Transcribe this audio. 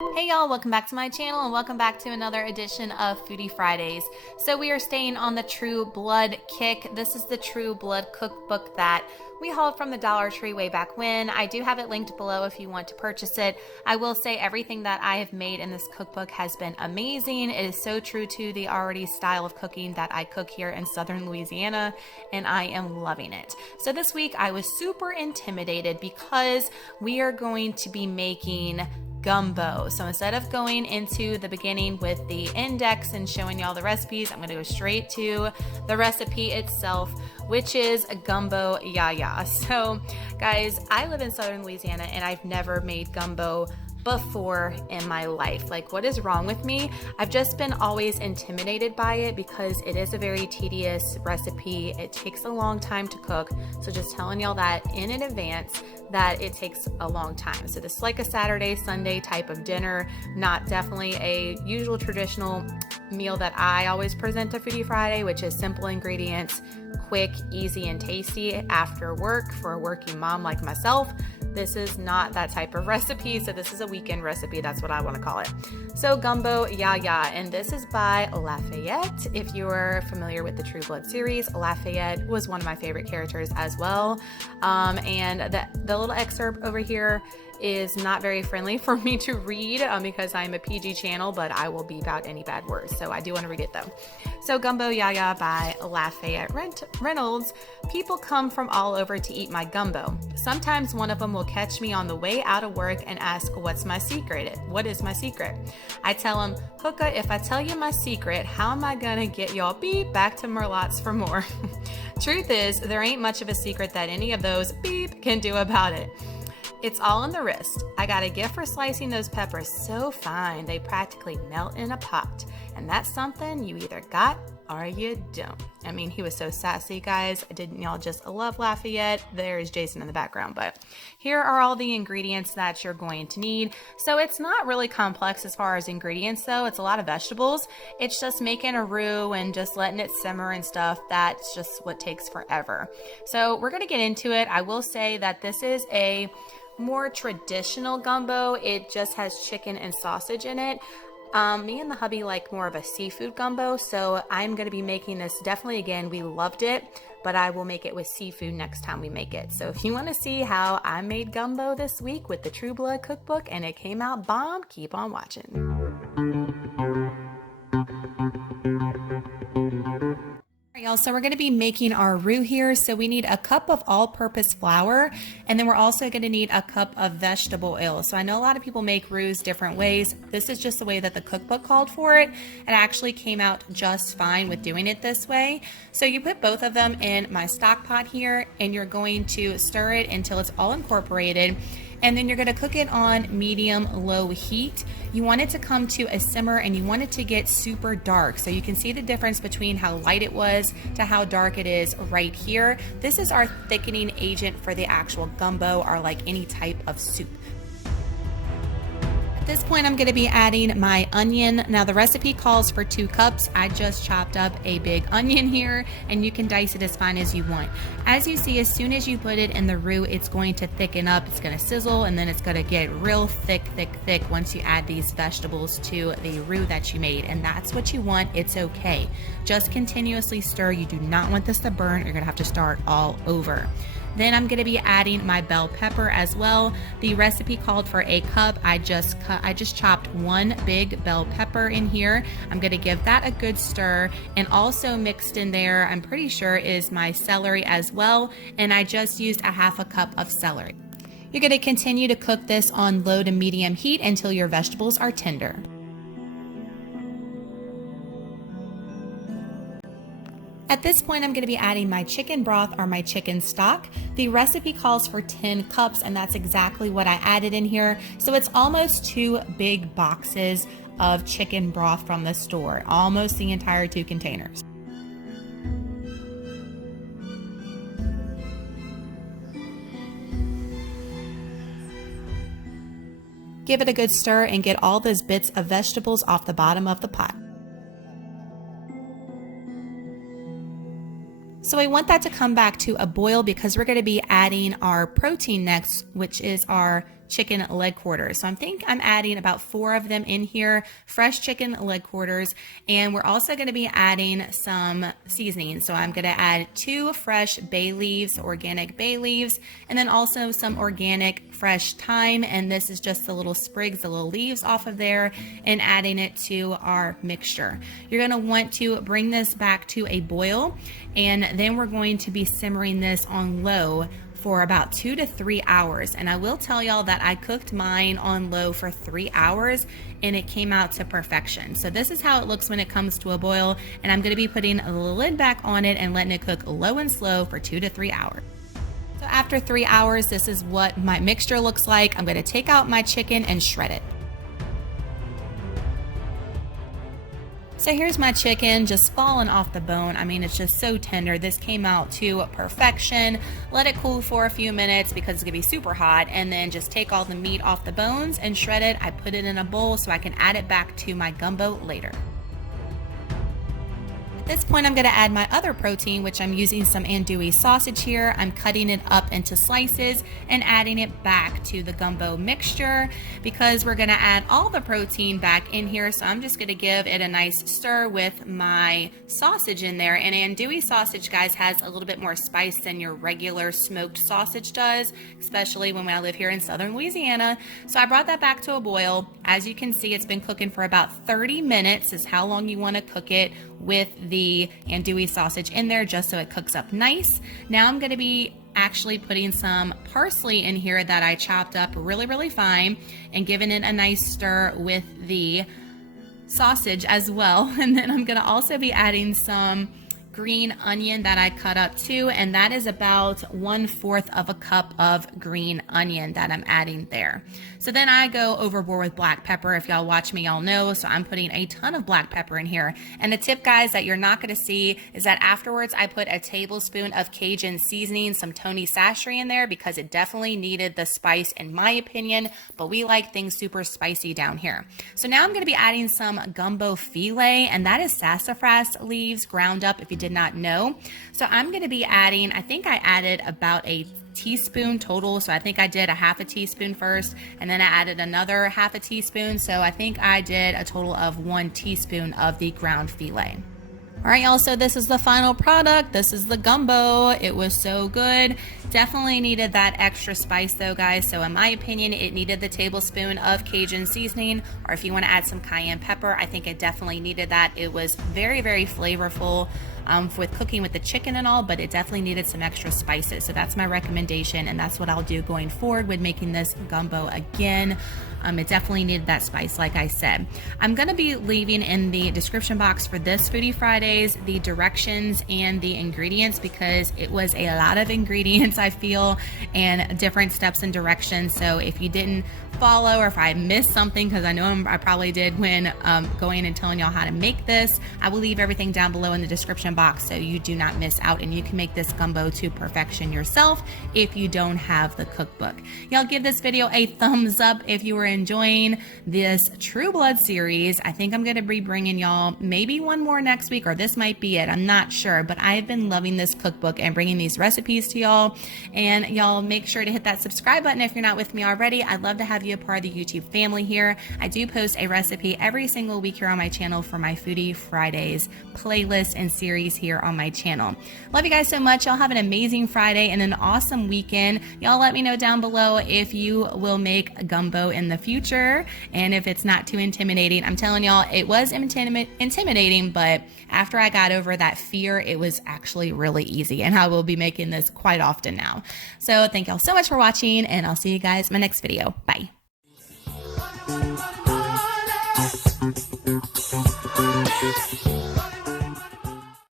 Hey y'all, welcome back to my channel and welcome back to another edition of Foodie Fridays. So we are staying on the True Blood kick. This is the True Blood cookbook that we hauled from the Dollar Tree way back when. I do have it linked below if you want to purchase it. I will say everything that I have made in this cookbook has been amazing. It is so true to the already style of cooking that I cook here in Southern Louisiana, and I am loving it. So this week I was super intimidated because we are going to be making gumbo. So instead of going into the beginning with the index and showing y'all the recipes, I'm going to go straight to the recipe itself, which is a gumbo yaya. So guys, I live in Southern Louisiana and I've never made gumbo before in my life. Like, what is wrong with me? I've just been always intimidated by it because it is a very tedious recipe. It takes a long time to cook. So just telling y'all that in advance that it takes a long time. So this is like a Saturday, Sunday type of dinner, not definitely a usual traditional meal that I always present to Foodie Friday, which is simple ingredients, quick, easy, and tasty after work for a working mom like myself. This is not that type of recipe, so this is a weekend recipe. That's what I want to call it. So gumbo yaya, and this is by Lafayette. If you're familiar with the True Blood series, Lafayette was one of my favorite characters as well. And the little excerpt over here is not very friendly for me to read because I'm a PG channel, but I will beep out any bad words. So I do want to read it though. So Gumbo Yaya by Lafayette Reynolds. People come from all over to eat my gumbo. Sometimes one of them will catch me on the way out of work and ask, what's my secret? What is my secret? I tell him, Hooka, if I tell you my secret, how am I gonna get y'all beep back to Merlot's for more? Truth is, there ain't much of a secret that any of those beep can do about it. It's all in the wrist. I got a gift for slicing those peppers so fine they practically melt in a pot. And that's something you either got or you don't. I mean, he was so sassy, guys. Didn't y'all just love Lafayette? There's Jason in the background, but here are all the ingredients that you're going to need. So it's not really complex as far as ingredients though. It's a lot of vegetables. It's just making a roux and just letting it simmer and stuff. That's just what takes forever. So we're gonna get into it. I will say that this is a more traditional gumbo. It just has chicken and sausage in it. Me and the hubby like more of a seafood gumbo, so I'm going to be making this. Definitely, again, we loved it, but I will make it with seafood next time we make it. So if you want to see how I made gumbo this week with the True Blood cookbook and it came out bomb, keep on watching. Y'all, so we're going to be making our roux here. So we need a cup of all-purpose flour, and then we're also going to need a cup of vegetable oil. So I know a lot of people make roux different ways. This is just the way that the cookbook called for it. It actually came out just fine with doing it this way. So you put both of them in my stock pot here, and you're going to stir it until it's all incorporated. And then you're going to cook it on medium-low heat. You want it to come to a simmer and you want it to get super dark. So you can see the difference between how light it was to how dark it is right here. This is our thickening agent for the actual gumbo or like any type of soup. At this point, I'm going to be adding my onion. Now the recipe calls for 2 cups. I just chopped up a big onion here, and you can dice it as fine as you want. As you see, as soon as you put it in the roux, it's going to thicken up. It's going to sizzle, and then it's going to get real thick once you add these vegetables to the roux that you made, and that's what you want. It's okay. Just continuously stir. You do not want this to burn. You're going to have to start all over. Then I'm going to be adding my bell pepper as well. The recipe called for a cup. I just chopped 1 big bell pepper in here. I'm going to give that a good stir, and also mixed in there, I'm pretty sure, is my celery as well, and I just used a half a cup of celery. You're going to continue to cook this on low to medium heat until your vegetables are tender. At this point, I'm going to be adding my chicken broth or my chicken stock. The recipe calls for 10 cups, and that's exactly what I added in here. So it's almost 2 big boxes of chicken broth from the store, almost the entire 2 containers. Give it a good stir and get all those bits of vegetables off the bottom of the pot. So I want that to come back to a boil because we're going to be adding our protein next, which is our chicken leg quarters. So I think I'm adding about 4 of them in here, fresh chicken leg quarters. And we're also going to be adding some seasoning. So I'm going to add 2 fresh bay leaves, organic bay leaves, and then also some organic fresh thyme. And this is just the little sprigs, the little leaves off of there, and adding it to our mixture. You're going to want to bring this back to a boil, and then we're going to be simmering this on low for about 2 to 3 hours. And I will tell y'all that I cooked mine on low for 3 hours and it came out to perfection. So this is how it looks when it comes to a boil, and I'm going to be putting the lid back on it and letting it cook low and slow for 2 to 3 hours. So after 3 hours, this is what my mixture looks like. I'm going to take out my chicken and shred it. So here's my chicken just falling off the bone. I mean, it's just so tender. This came out to perfection. Let it cool for a few minutes because it's gonna be super hot, and then just take all the meat off the bones and shred it. I put it in a bowl so I can add it back to my gumbo later. At this point, I'm going to add my other protein, which I'm using some andouille sausage here. I'm cutting it up into slices and adding it back to the gumbo mixture because we're going to add all the protein back in here. So I'm just going to give it a nice stir with my sausage in there. And andouille sausage, guys, has a little bit more spice than your regular smoked sausage does, especially when I live here in southern Louisiana. So I brought that back to a boil. As you can see, it's been cooking for about 30 minutes is how long you want to cook it with the andouille sausage in there, just so it cooks up nice. Now I'm going to be actually putting some parsley in here that I chopped up really fine and giving it a nice stir with the sausage as well. And then I'm going to also be adding some green onion that I cut up too, and that is about 1/4 of a cup of green onion that I'm adding there. So then I go overboard with black pepper. If y'all watch me, y'all know, so I'm putting a ton of black pepper in here. And the tip, guys, that you're not going to see is that afterwards I put a tablespoon of Cajun seasoning, some Tony Sashry in there, because it definitely needed the spice in my opinion, but we like things super spicy down here. So now I'm going to be adding some gumbo filet, and that is sassafras leaves ground up, if you did not know. So I'm going to be adding, I think I added about a teaspoon total. So I think I did a 1/2 teaspoon first, and then I added another 1/2 teaspoon. So I think I did a total of 1 teaspoon of the ground filet. All right, y'all, so this is the final product. This is the gumbo. It was so good. Definitely needed that extra spice though, guys. So in my opinion, it needed the tablespoon of Cajun seasoning, or if you want to add some cayenne pepper, I think it definitely needed that. It was very flavorful with cooking with the chicken and all, but it definitely needed some extra spices. So that's my recommendation, and that's what I'll do going forward with making this gumbo again. It definitely needed that spice, like I said. I'm going to be leaving in the description box for this Foodie Fridays the directions and the ingredients, because it was a lot of ingredients, I feel, and different steps and directions. So if you didn't follow, or if I missed something, because I know I probably did when going and telling y'all how to make this, I will leave everything down below in the description box so you do not miss out, and you can make this gumbo to perfection yourself if you don't have the cookbook. Y'all give this video a thumbs up if you were enjoying this True Blood series. I think I'm going to be bringing y'all maybe one more next week, or this might be it. I'm not sure, but I've been loving this cookbook and bringing these recipes to y'all. And y'all make sure to hit that subscribe button if you're not with me already. I'd love to have you a part of the YouTube family here. I do post a recipe every single week here on my channel for my Foodie Fridays playlist and series here on my channel. Love you guys so much. Y'all have an amazing Friday and an awesome weekend. Y'all let me know down below if you will make gumbo in the future and if it's not too intimidating. I'm telling y'all, it was intimidating, but after I got over that fear, it was actually really easy, and I will be making this quite often now. So thank y'all so much for watching, and I'll see you guys in my next video. Bye.